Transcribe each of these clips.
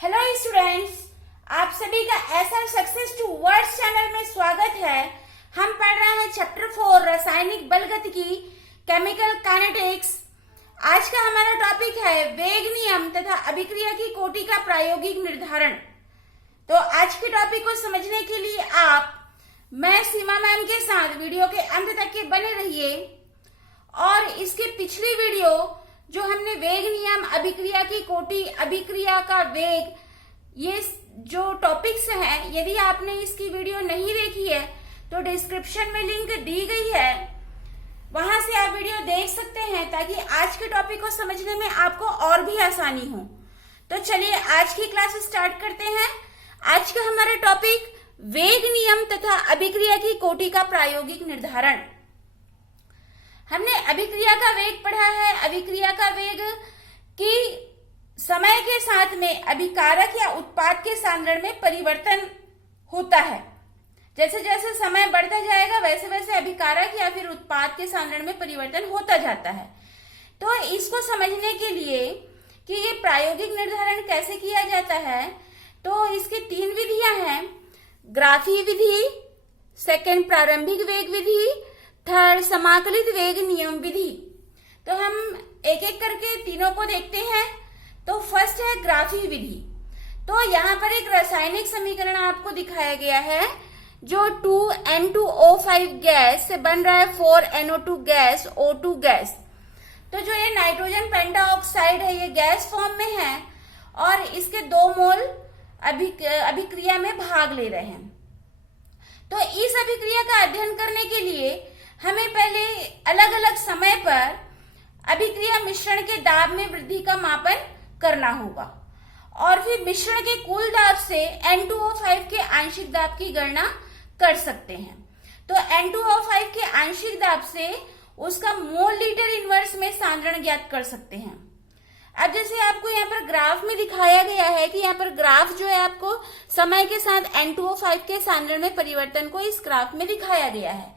Hello students, आप सभी का SR success towards channel में स्वागत है। हम पढ़ रहे हैं चैप्टर 4 रासायनिक बलगतिकी केमिकल काइनेटिक्स। आज का हमारा टॉपिक है वेग नियम तथा अभिक्रिया की कोटि का प्रायोगिक निर्धारण। तो आज के टॉपिक को समझने के लिए मैं सीमा मैम के साथ वीडियो के अंत तक के बने रहिए। और इसके पिछली वीडियो जो हमने वेग नियम, अभिक्रिया की कोटि, अभिक्रिया का वेग, ये जो टॉपिक्स हैं, यदि आपने इसकी वीडियो नहीं देखी है तो डिस्क्रिप्शन में लिंक दी गई है, वहां से आप वीडियो देख सकते हैं ताकि आज के टॉपिक को समझने में आपको और भी आसानी हो। तो चलिए आज की क्लास स्टार्ट करते हैं। आज का हमारा टॉपिक वेग नियम तथा अभिक्रिया की कोटि का प्रायोगिक निर्धारण। हमने अभिक्रिया का वेग पढ़ा है। अभिक्रिया का वेग कि समय के साथ में अभिकारक या उत्पाद के सांद्रण में परिवर्तन होता है। जैसे जैसे समय बढ़ता जाएगा वैसे वैसे अभिकारक या फिर उत्पाद के सांद्रण में परिवर्तन होता जाता है। तो इसको समझने के लिए कि ये प्रायोगिक निर्धारण कैसे किया जाता है, तो इसकी 3 विधियां हैं। ग्राफी विधि, सेकंड प्रारंभिक वेग विधि, थर्ड समाकलित वेग नियम विधि। तो हम एक एक करके तीनों को देखते हैं। तो फर्स्ट है ग्राफी विधि। तो यहाँ पर एक रासायनिक समीकरण आपको दिखाया गया है जो 2N2O5 गैस से बन रहा है 4NO2 गैस, O2 गैस। तो जो ये नाइट्रोजन पेंटाऑक्साइड है ये गैस फॉर्म में है और इसके 2 मोल अभिक्रिया में भाग ले रहे हैं। तो इस अभिक्रिया का अध्ययन करने के लिए हमें पहले अलग अलग समय पर अभिक्रिया मिश्रण के दाब में वृद्धि का मापन करना होगा और फिर मिश्रण के कुल दाब से N2O5 के आंशिक दाब की गणना कर सकते हैं। तो N2O5 के आंशिक दाब से उसका मोल लीटर इनवर्स में सांद्रण ज्ञात कर सकते हैं। अब जैसे आपको यहाँ पर ग्राफ में दिखाया गया है कि यहाँ पर ग्राफ जो है आपको समय के साथ N2O5 के सांद्रण में परिवर्तन को इस ग्राफ में दिखाया गया है।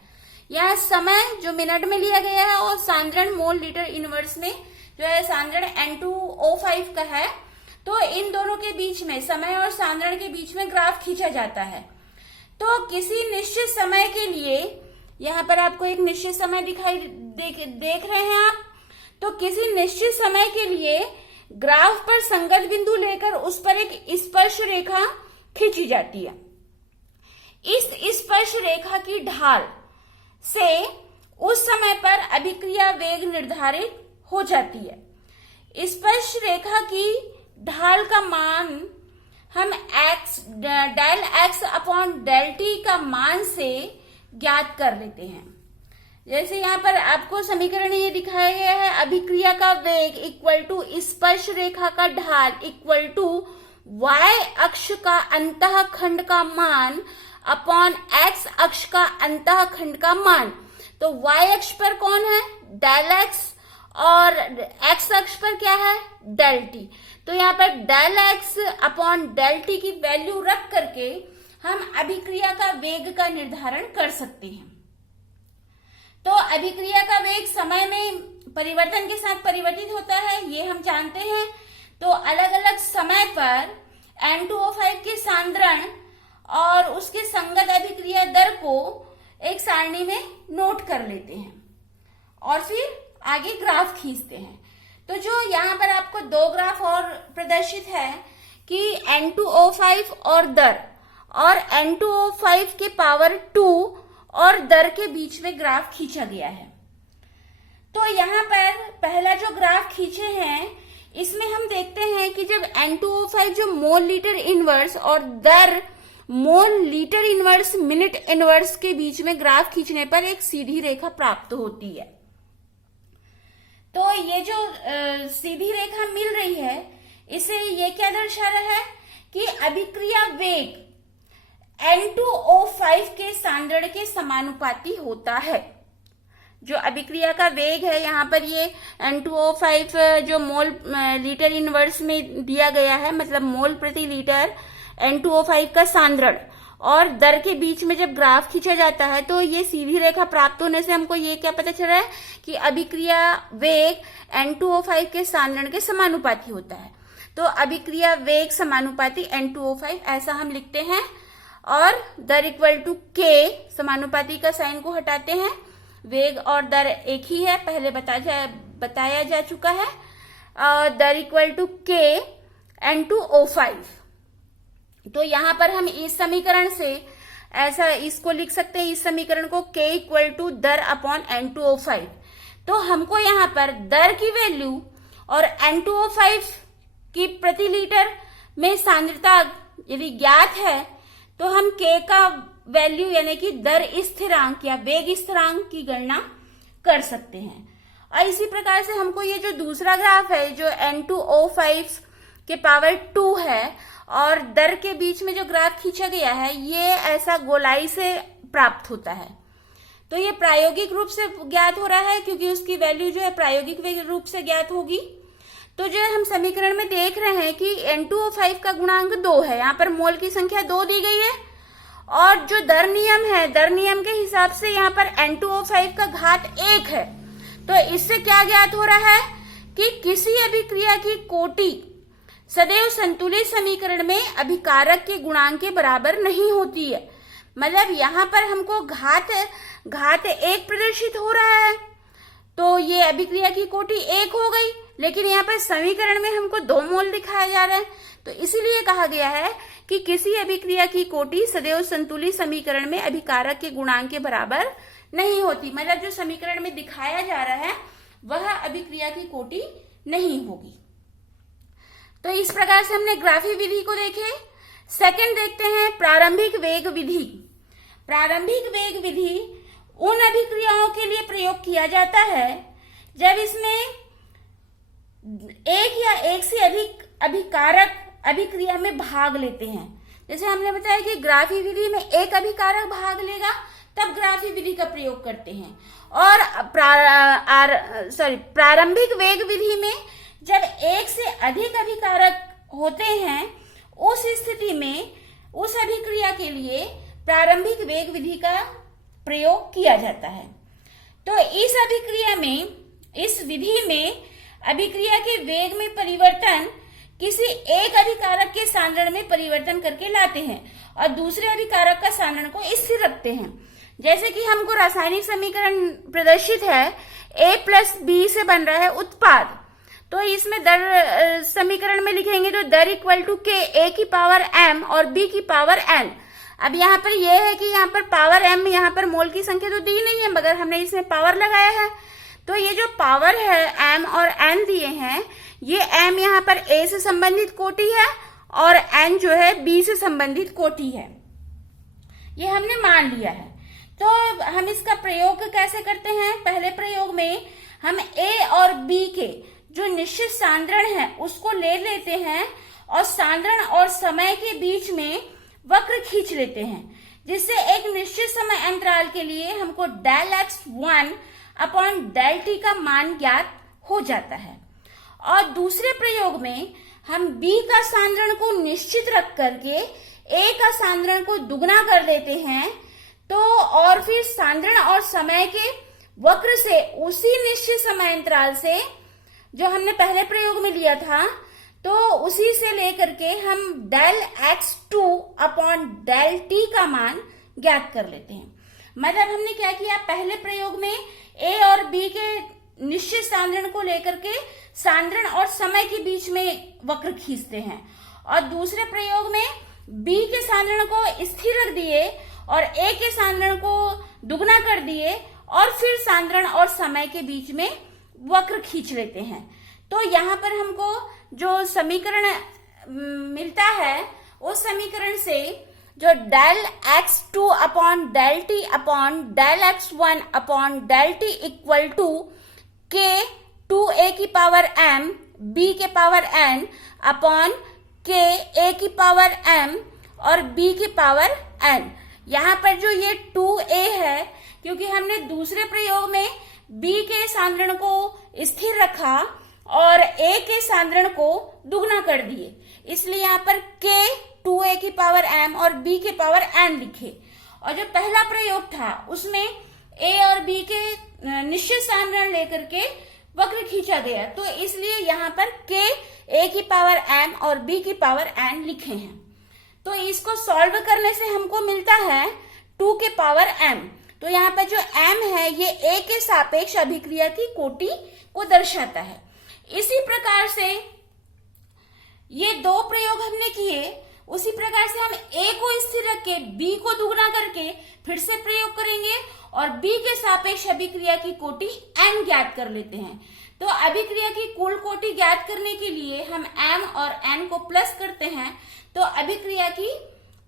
यहाँ समय जो मिनट में लिया गया है और सांद्रण मोल लीटर इनवर्स में जो है सांद्रण N2O5 का है। तो इन दोनों के बीच में, समय और सांद्रण के बीच में ग्राफ खींचा जाता है। तो किसी निश्चित समय के लिए, यहाँ पर आपको एक निश्चित समय देख रहे हैं आप। तो किसी निश्चित समय के लिए ग्राफ पर संगत बिंदु लेकर उस पर एक स्पर्श रेखा खींची जाती है। इस स्पर्श रेखा की ढाल से उस समय पर अभिक्रिया वेग निर्धारित हो जाती है। स्पर्श रेखा की ढाल का मान हम del x upon del t का मान से ज्ञात कर लेते हैं। जैसे यहाँ पर आपको समीकरण ये दिखाया गया है, अभिक्रिया का वेग इक्वल टू स्पर्श रेखा का ढाल इक्वल टू y अक्ष का अंतः खंड का मान अपॉन x अक्ष का अंतः खंड का मान। तो y अक्ष पर कौन है? डेल x और x अक्ष पर क्या है? Del t। तो यहाँ पर del x upon del t की वैल्यू रख करके हम अभिक्रिया का वेग का निर्धारण कर सकते हैं। तो अभिक्रिया का वेग समय में परिवर्तन के साथ परिवर्तित होता है, ये हम जानते हैं। तो अलग अलग समय पर N2O5 के सांद्रण और उसके संगत अभिक्रिया दर को एक सारणी में नोट कर लेते हैं और फिर आगे ग्राफ खींचते हैं। तो जो यहाँ पर आपको 2 ग्राफ और प्रदर्शित है कि N2O5 और दर और N2O5 के पावर 2 और दर के बीच में ग्राफ खींचा गया है। तो यहाँ पर पहला जो ग्राफ खींचे हैं इसमें हम देखते हैं कि जब N2O5 जो मोल लीटर इनवर्स और दर mole litre inverse minute inverse के बीच में ग्राफ खींचने पर एक सीधी रेखा प्राप्त होती है। तो ये जो सीधी रेखा मिल रही है इसे ये क्या दर्शा रहा है कि अभिक्रिया वेग N2O5 के सांद्रण के समानुपाती होता है। जो अभिक्रिया का वेग है यहाँ पर ये N2O5 जो मोल लीटर इनवर्स में दिया गया है, मतलब मोल प्रति लीटर N2O5 का सांद्रण और दर के बीच में जब ग्राफ खींचा जाता है तो ये सीधी रेखा प्राप्त होने से हमको ये क्या पता चल रहा है कि अभिक्रिया वेग N2O5 के सांद्रण के समानुपाती होता है। तो अभिक्रिया वेग समानुपाती N2O5 ऐसा हम लिखते हैं। और दर इक्वल टू K, समानुपाती का साइन को हटाते हैं, वेग और दर एक ही है, पहले बताया जा चुका है। दर इक्वल टू K N2O5। तो यहां पर हम इस समीकरण से ऐसा इसको लिख सकते हैं, इस समीकरण को K इक्वल टू दर अपॉन N2O5। तो हमको यहाँ पर दर की वैल्यू और N2O5 की प्रति लीटर में सांद्रता यदि ज्ञात है तो हम K का वैल्यू यानी कि दर स्थिरांक या वेग स्थिरांक की गणना कर सकते हैं। और इसी प्रकार से हमको ये जो दूसरा ग्राफ है जो N2O5 के पावर 2 है और दर के बीच में जो ग्राफ खींचा गया है ये ऐसा गोलाई से प्राप्त होता है। तो ये प्रायोगिक रूप से ज्ञात हो रहा है क्योंकि उसकी वैल्यू जो है प्रायोगिक रूप से ज्ञात होगी। तो जो हम समीकरण में देख रहे हैं कि N2O5 का गुणांक 2 है, यहाँ पर मोल की संख्या 2 दी गई है और जो दर नियम है, दर नियम के हिसाब से यहाँ पर N2O5 का घात 1 है। तो इससे क्या ज्ञात हो रहा है कि किसी अभिक्रिया की कोटि सदैव संतुलित समीकरण में अभिकारक के गुणांक के बराबर नहीं होती है। मतलब यहाँ पर हमको घात 1 प्रदर्शित हो रहा है तो ये अभिक्रिया की कोटि 1 हो गई, लेकिन यहाँ पर समीकरण में हमको 2 मोल दिखाया जा रहा है। तो इसीलिए कहा गया है कि किसी अभिक्रिया की कोटि सदैव संतुलित समीकरण में अभिकारक के गुणांक के बराबर नहीं होती। मतलब जो समीकरण में दिखाया जा रहा है वह अभिक्रिया की कोटि नहीं होगी। तो इस प्रकार से हमने ग्राफी विधि को देखे। सेकंड देखते हैं प्रारंभिक वेग विधि। प्रारंभिक वेग विधि उन अभिक्रियाओं के लिए प्रयोग किया जाता है जब इसमें एक या एक से अधिक अभिकारक अभिक्रिया में भाग लेते हैं। जैसे हमने बताया कि ग्राफी विधि में एक अभिकारक भाग लेगा तब ग्राफी विधि का प्रयोग करते हैं। और प्रारंभिक वेग विधि में जब एक से अधिक अभिकारक होते हैं उस स्थिति में उस अभिक्रिया के लिए प्रारंभिक वेग विधि का प्रयोग किया जाता है। तो इस अभिक्रिया में, इस विधि में अभिक्रिया के वेग में परिवर्तन किसी एक अभिकारक के सांद्रण में परिवर्तन करके लाते हैं और दूसरे अभिकारक का सांद्रण को स्थिर रखते हैं। जैसे कि हमको रासायनिक समीकरण प्रदर्शित है, A प्लस बी से बन रहा है उत्पाद, तो इसमें दर समीकरण में लिखेंगे तो दर इक्वल टू K A की पावर M और B की पावर N। अब यहाँ पर यह है कि यहाँ पर पावर M, यहाँ पर मोल की संख्या तो दी नहीं है मगर हमने इसमें पावर लगाया है। तो ये जो पावर है M और N दिए हैं, ये M यहाँ पर A से संबंधित कोटि है और N जो है B से संबंधित कोटि है, ये हमने मान लिया है। तो हम इसका प्रयोग कैसे करते हैं? पहले प्रयोग में हम A और B के जो निश्चित सांद्रण है उसको ले लेते हैं और सांद्रण और समय के बीच में वक्र खींच लेते हैं, जिससे एक निश्चित समय अंतराल के लिए हमको del x1 upon del t का मान ज्ञात हो जाता है। और दूसरे प्रयोग में हम B का सांद्रण को निश्चित रख करके A का सांद्रण को दुगना कर देते हैं, तो और फिर सांद्रण और समय के वक्र से उसी निश्चित समय अंतराल से जो हमने पहले प्रयोग में लिया था, तो उसी से लेकर के हम del x2 upon del t का मान ज्ञात कर लेते हैं। मतलब हमने क्या किया, पहले प्रयोग में A और B के निश्चित सांद्रण को लेकर के सांद्रण और समय के बीच में वक्र खींचते हैं और दूसरे प्रयोग में B के सांद्रण को स्थिर रख दिए और A के सांद्रण को दुगना कर दिए और फिर सांद्रण और समय के बीच में वक्र खींच लेते हैं। तो यहाँ पर हमको जो समीकरण मिलता है उस समीकरण से जो del x2 upon del t upon del x1 upon del t equal to k 2a की पावर m b के power n upon k a की पावर m और b की पावर n। यहाँ पर जो ये 2a है क्योंकि हमने दूसरे प्रयोग में b के सांद्रण को स्थिर रखा और a के सांद्रण को दुगना कर दिए, इसलिए यहाँ पर k 2a की पावर m और b के पावर n लिखे। और जो पहला प्रयोग था उसमें a और b के निश्चित सांद्रण लेकर के वक्र खींचा गया, तो इसलिए यहाँ पर k a की पावर m और b की पावर n लिखे हैं। तो इसको सॉल्व करने से हमको मिलता है 2 के पावर m। तो यहाँ पे जो m है ये a के सापेक्ष अभिक्रिया की कोटि को दर्शाता है। इसी प्रकार से ये दो प्रयोग हमने किए, उसी प्रकार से हम a को स्थिर रख के b को दुगुना करके फिर से प्रयोग करेंगे और b के सापेक्ष अभिक्रिया की कोटि n ज्ञात कर लेते हैं। तो अभिक्रिया की कुल कोटि ज्ञात करने के लिए हम m और n को प्लस करते हैं, तो अभिक्रिया की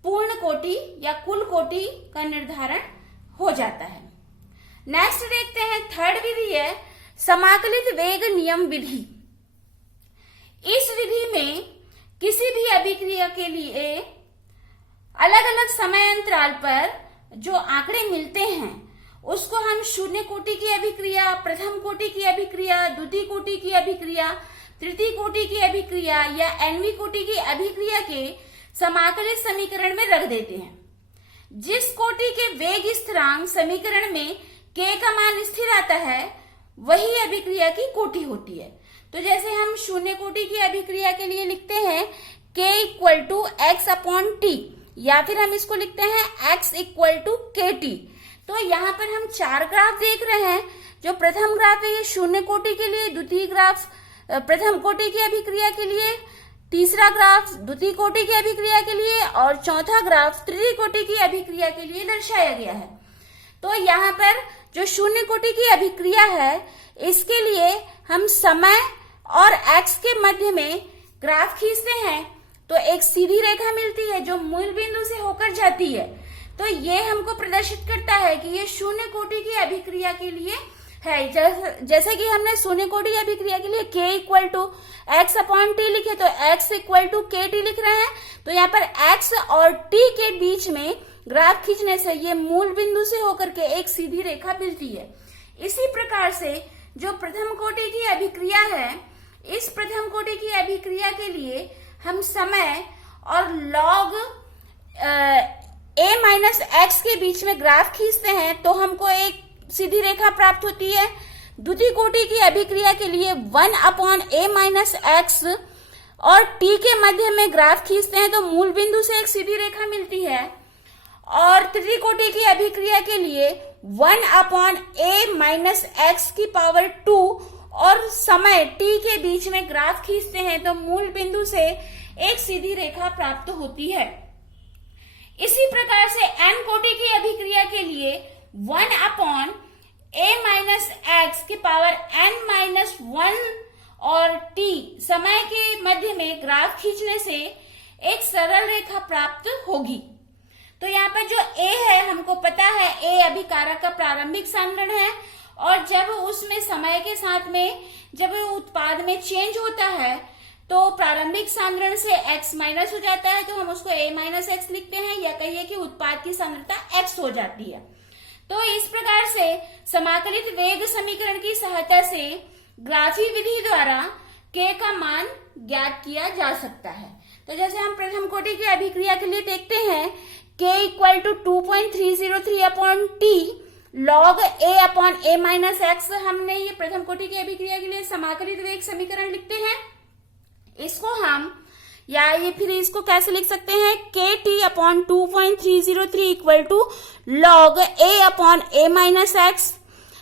पूर्ण कोटि या कुल कोटि का निर्धारण हो जाता है। नेक्स्ट देखते हैं, थर्ड विधि है समाकलित वेग नियम विधि। इस विधि में किसी भी अभिक्रिया के लिए अलग अलग समय अंतराल पर जो आंकड़े मिलते हैं उसको हम शून्य कोटि की अभिक्रिया, प्रथम कोटि की अभिक्रिया, द्वितीय कोटि की अभिक्रिया, तृतीय कोटि की अभिक्रिया या nवीं कोटि की अभिक्रिया के समाकलित समीकरण में रख देते हैं। जिस कोटि के वेग स्थिरांक समीकरण में k का मान स्थिर आता है वही अभिक्रिया की कोटि होती है। तो जैसे हम शून्य कोटि की अभिक्रिया के लिए लिखते हैं k equal to x upon t, या फिर हम इसको लिखते हैं x equal to k t. तो यहाँ पर हम 4 ग्राफ देख रहे हैं। जो प्रथम ग्राफ है ये शून्य कोटि के लिए, द्वितीय ग्राफ प्रथम कोटि की अभिक्रिया के लिए, तीसरा ग्राफ द्वितीय कोटि की अभिक्रिया के लिए और चौथा ग्राफ तृतीय कोटि की अभिक्रिया के लिए दर्शाया गया है। तो यहाँ पर जो शून्य कोटि की अभिक्रिया है इसके लिए हम समय और x के मध्य में ग्राफ खींचते हैं तो एक सीधी रेखा मिलती है जो मूल बिंदु से होकर जाती है। तो ये हमको प्रदर्शित करता है कि ये शून्य कोटि की अभिक्रिया के लिए है। जैसे कि हमने शून्य कोटि अभिक्रिया के लिए k equal to x upon t लिखे तो x equal to k t लिख रहे हैं। तो यहाँ पर x और t के बीच में ग्राफ खींचने से ये मूल बिंदु से होकर के एक सीधी रेखा मिलती है। इसी प्रकार से जो प्रथम कोटि की अभिक्रिया है, इस प्रथम कोटि की अभिक्रिया के लिए हम समय और लॉग a माइनस एक्स के बीच में ग्राफ खींचते हैं तो हमको एक सीधी रेखा प्राप्त होती है। द्वितीय कोटि की अभिक्रिया के लिए 1 अपॉन a माइनस एक्स और t के मध्य में ग्राफ खींचते हैं तो मूल बिंदु से एक सीधी रेखा मिलती है। और तृतीय कोटि की अभिक्रिया के लिए 1 अपॉन a माइनस एक्स की पावर 2 और समय t के बीच में ग्राफ खींचते हैं तो मूल बिंदु से एक सीधी रेखा प्राप्त होती है। इसी प्रकार से n कोटि की अभिक्रिया के लिए 1 अपॉन a माइनस एक्स की पावर n माइनस 1 और t समय के मध्य में ग्राफ खींचने से एक सरल रेखा प्राप्त होगी। तो यहाँ पर जो a है हमको पता है a अभिकारक का प्रारंभिक सांद्रण है और जब उसमें समय के साथ में जब उत्पाद में चेंज होता है तो प्रारंभिक सांद्रण से x माइनस हो जाता है तो हम उसको a माइनस एक्स लिखते हैं, या कहिए कि उत्पाद की सांद्रता x हो जाती है। तो इस प्रकार से समाकलित वेग समीकरण की सहायता से ग्राफी विधि द्वारा k का मान ज्ञात किया जा सकता है। तो जैसे हम प्रथम कोटि की अभिक्रिया के लिए देखते हैं k equal to 2.303 upon t log a upon a minus x, हमने ये प्रथम कोटि की अभिक्रिया के लिए समाकलित वेग समीकरण लिखते हैं। इसको हम या ये फिर इसको कैसे लिख सकते हैं k t upon 2.303 equal to log a upon a minus x,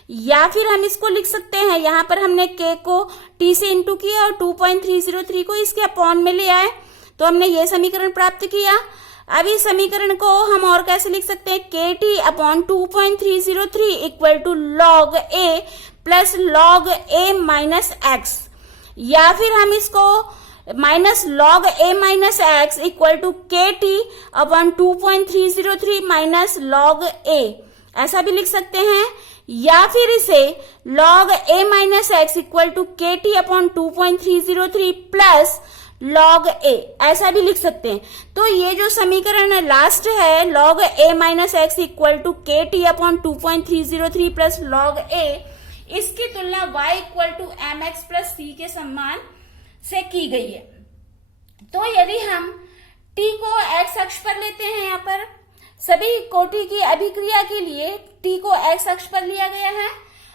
या फिर हम इसको लिख सकते हैं यहाँ पर हमने k को t से इंटू किया और 2.303 को इसके अपॉन में ले आए तो हमने ये समीकरण प्राप्त किया। अब इस समीकरण को हम और कैसे लिख सकते हैं k t upon 2.303 equal to log a plus log a minus x, या फिर हम इसको minus log a minus x equal to k t upon 2.303 minus log a ऐसा भी लिख सकते हैं, या फिर इसे log a minus x equal to k t upon 2.303 plus log a ऐसा भी लिख सकते हैं। तो ये जो समीकरण लास्ट है log a minus x equal to k t upon 2.303 plus log a, इसकी तुलना y equal to m x plus c के समान से की गई है। तो यदि हम t को x अक्ष पर लेते हैं, यहाँ पर सभी कोटि की अभिक्रिया के लिए t को x अक्ष पर लिया गया है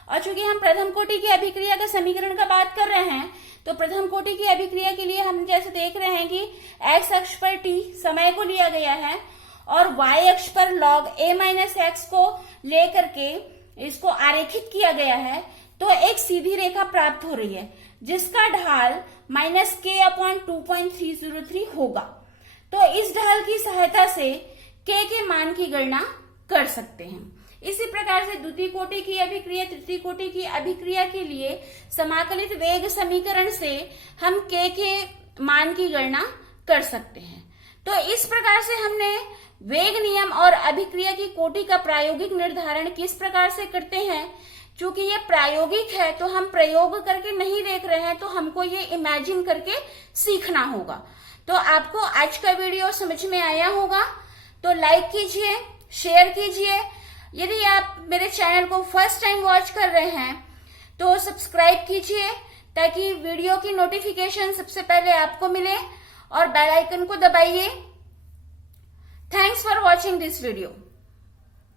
और चूंकि हम प्रथम कोटि की अभिक्रिया का समीकरण का बात कर रहे हैं, तो प्रथम कोटि की अभिक्रिया के लिए हम जैसे देख रहे हैं कि x अक्ष पर t समय को लिया गया है और y अक्ष पर log a माइनस x को लेकर के इसको आरेखित किया गया है, तो एक सीधी रेखा प्राप्त हो रही है जिसका ढाल -k/2.303 होगा। तो इस ढाल की सहायता से k के मान की गणना कर सकते हैं। इसी प्रकार से द्वितीय कोटि की अभिक्रिया, तृतीय कोटि की अभिक्रिया के लिए समाकलित वेग समीकरण से हम k के मान की गणना कर सकते हैं। तो इस प्रकार से हमने वेग नियम और अभिक्रिया की कोटि का प्रायोगिक निर्धारण किस प्रकार से करते हैं। चूंकि ये प्रायोगिक है तो हम प्रयोग करके नहीं देख रहे हैं, तो हमको ये इमेजिन करके सीखना होगा। तो आपको आज का वीडियो समझ में आया होगा, तो लाइक कीजिए, शेयर कीजिए। यदि आप मेरे चैनल को फर्स्ट टाइम वॉच कर रहे हैं तो सब्सक्राइब कीजिए ताकि वीडियो की नोटिफिकेशन सबसे पहले आपको मिले और बेल आइकन को दबाइए। Thanks for watching this video.